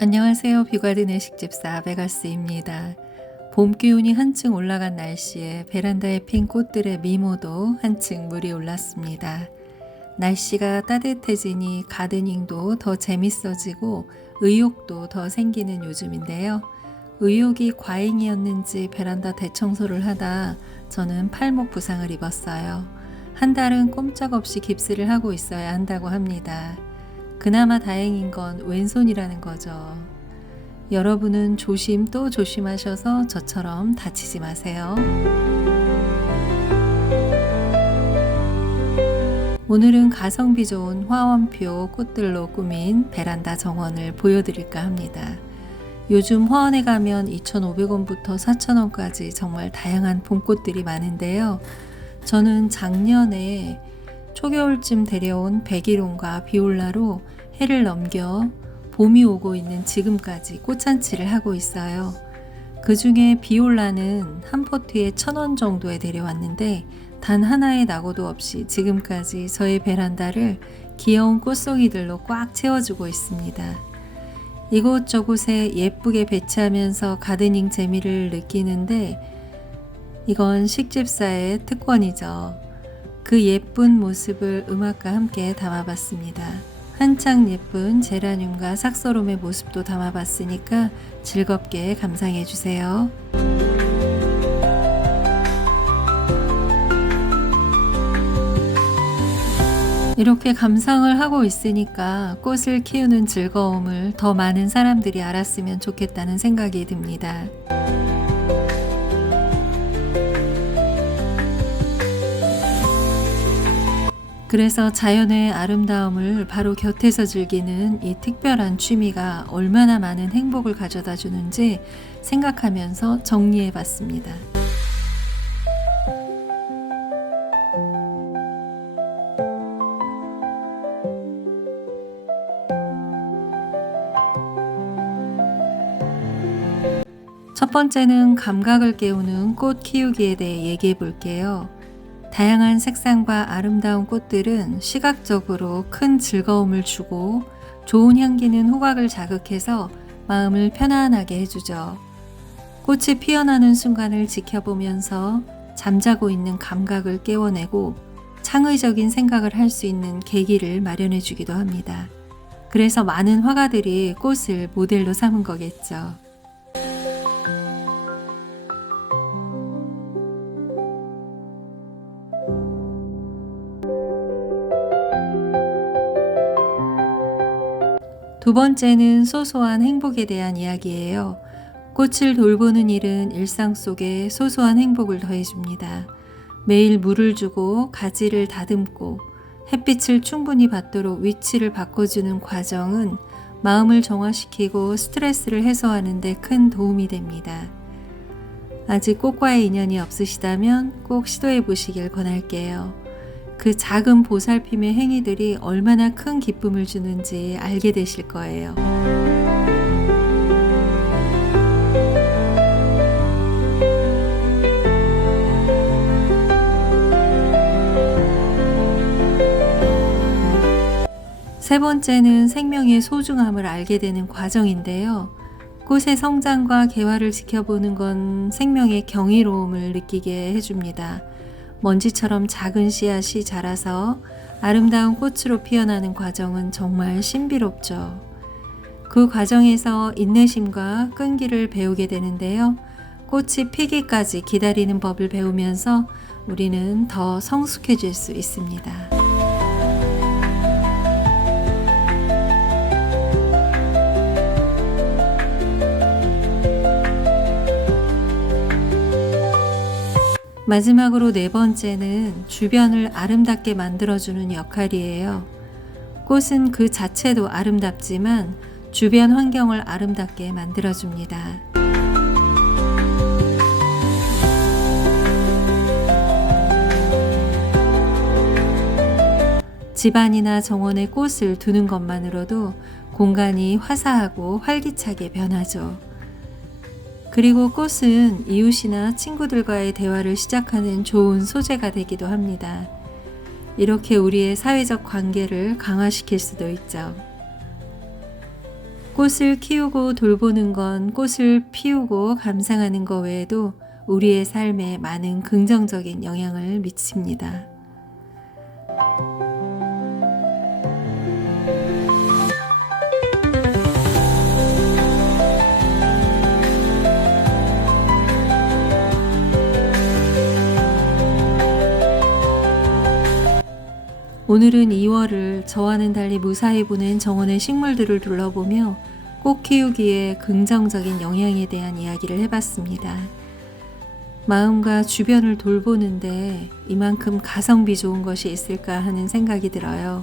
안녕하세요. 뷰가든의 식집사 베가스입니다. 봄 기운이 한층 올라간 날씨에 베란다에 핀 꽃들의 미모도 한층 물이 올랐습니다. 날씨가 따뜻해지니 가드닝도 더 재밌어지고 의욕도 더 생기는 요즘인데요. 의욕이 과잉이었는지 베란다 대청소를 하다 저는 팔목 부상을 입었어요. 한 달은 꼼짝없이 깁스를 하고 있어야 한다고 합니다. 그나마 다행인 건 왼손이라는 거죠. 여러분은 조심 또 조심하셔서 저처럼 다치지 마세요. 오늘은 가성비 좋은 화원표 꽃들로 꾸민 베란다 정원을 보여드릴까 합니다. 요즘 화원에 가면 2,500원부터 4,000원까지 정말 다양한 봄꽃들이 많은데요. 저는 작년에 초겨울쯤 데려온 백일홍과 비올라로 해를 넘겨 봄이 오고 있는 지금까지 꽃잔치를 하고 있어요. 그 중에 비올라는 한 포트에 천 원 정도에 데려왔는데 단 하나의 낙오도 없이 지금까지 저의 베란다를 귀여운 꽃송이들로 꽉 채워주고 있습니다. 이곳저곳에 예쁘게 배치하면서 가드닝 재미를 느끼는데 이건 식집사의 특권이죠. 그 예쁜 모습을 음악과 함께 담아봤습니다. 한창 예쁜 제라늄과 삭서롬의 모습도 담아봤으니까 즐겁게 감상해 주세요. 이렇게 감상을 하고 있으니까 꽃을 키우는 즐거움을 더 많은 사람들이 알았으면 좋겠다는 생각이 듭니다. 그래서 자연의 아름다움을 바로 곁에서 즐기는 이 특별한 취미가 얼마나 많은 행복을 가져다 주는지 생각하면서 정리해 봤습니다. 첫 번째는 감각을 깨우는 꽃 키우기에 대해 얘기해 볼게요. 다양한 색상과 아름다운 꽃들은 시각적으로 큰 즐거움을 주고 좋은 향기는 후각을 자극해서 마음을 편안하게 해주죠. 꽃이 피어나는 순간을 지켜보면서 잠자고 있는 감각을 깨워내고 창의적인 생각을 할 수 있는 계기를 마련해 주기도 합니다. 그래서 많은 화가들이 꽃을 모델로 삼은 거겠죠. 두 번째는 소소한 행복에 대한 이야기예요. 꽃을 돌보는 일은 일상 속에 소소한 행복을 더해줍니다. 매일 물을 주고 가지를 다듬고 햇빛을 충분히 받도록 위치를 바꿔주는 과정은 마음을 정화시키고 스트레스를 해소하는 데 큰 도움이 됩니다. 아직 꽃과의 인연이 없으시다면 꼭 시도해 보시길 권할게요. 그 작은 보살핌의 행위들이 얼마나 큰 기쁨을 주는지 알게 되실 거예요. 세 번째는 생명의 소중함을 알게 되는 과정인데요. 꽃의 성장과 개화를 지켜보는 건 생명의 경이로움을 느끼게 해줍니다. 먼지처럼 작은 씨앗이 자라서 아름다운 꽃으로 피어나는 과정은 정말 신비롭죠. 그 과정에서 인내심과 끈기를 배우게 되는데요. 꽃이 피기까지 기다리는 법을 배우면서 우리는 더 성숙해질 수 있습니다. 마지막으로 네 번째는 주변을 아름답게 만들어주는 역할이에요. 꽃은 그 자체도 아름답지만 주변 환경을 아름답게 만들어줍니다. 집안이나 정원에 꽃을 두는 것만으로도 공간이 화사하고 활기차게 변하죠. 그리고 꽃은 이웃이나 친구들과의 대화를 시작하는 좋은 소재가 되기도 합니다. 이렇게 우리의 사회적 관계를 강화시킬 수도 있죠. 꽃을 키우고 돌보는 건 꽃을 피우고 감상하는 것 외에도 우리의 삶에 많은 긍정적인 영향을 미칩니다. 오늘은 2월을 저와는 달리 무사히 보낸 정원의 식물들을 둘러보며 꽃 키우기에 긍정적인 영향에 대한 이야기를 해봤습니다. 마음과 주변을 돌보는데 이만큼 가성비 좋은 것이 있을까 하는 생각이 들어요.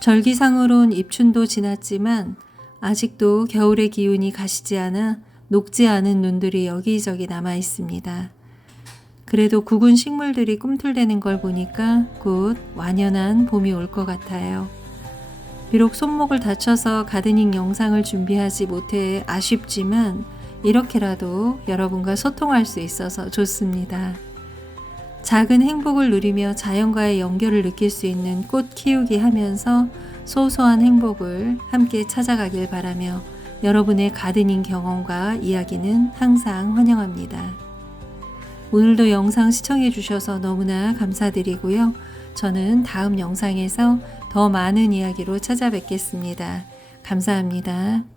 절기상으론 입춘도 지났지만 아직도 겨울의 기운이 가시지 않아 녹지 않은 눈들이 여기저기 남아 있습니다. 그래도 구근 식물들이 꿈틀대는 걸 보니까 곧 완연한 봄이 올 것 같아요. 비록 손목을 다쳐서 가드닝 영상을 준비하지 못해 아쉽지만 이렇게라도 여러분과 소통할 수 있어서 좋습니다. 작은 행복을 누리며 자연과의 연결을 느낄 수 있는 꽃 키우기 하면서 소소한 행복을 함께 찾아가길 바라며 여러분의 가드닝 경험과 이야기는 항상 환영합니다. 오늘도 영상 시청해 주셔서 너무나 감사드리고요. 저는 다음 영상에서 더 많은 이야기로 찾아뵙겠습니다. 감사합니다.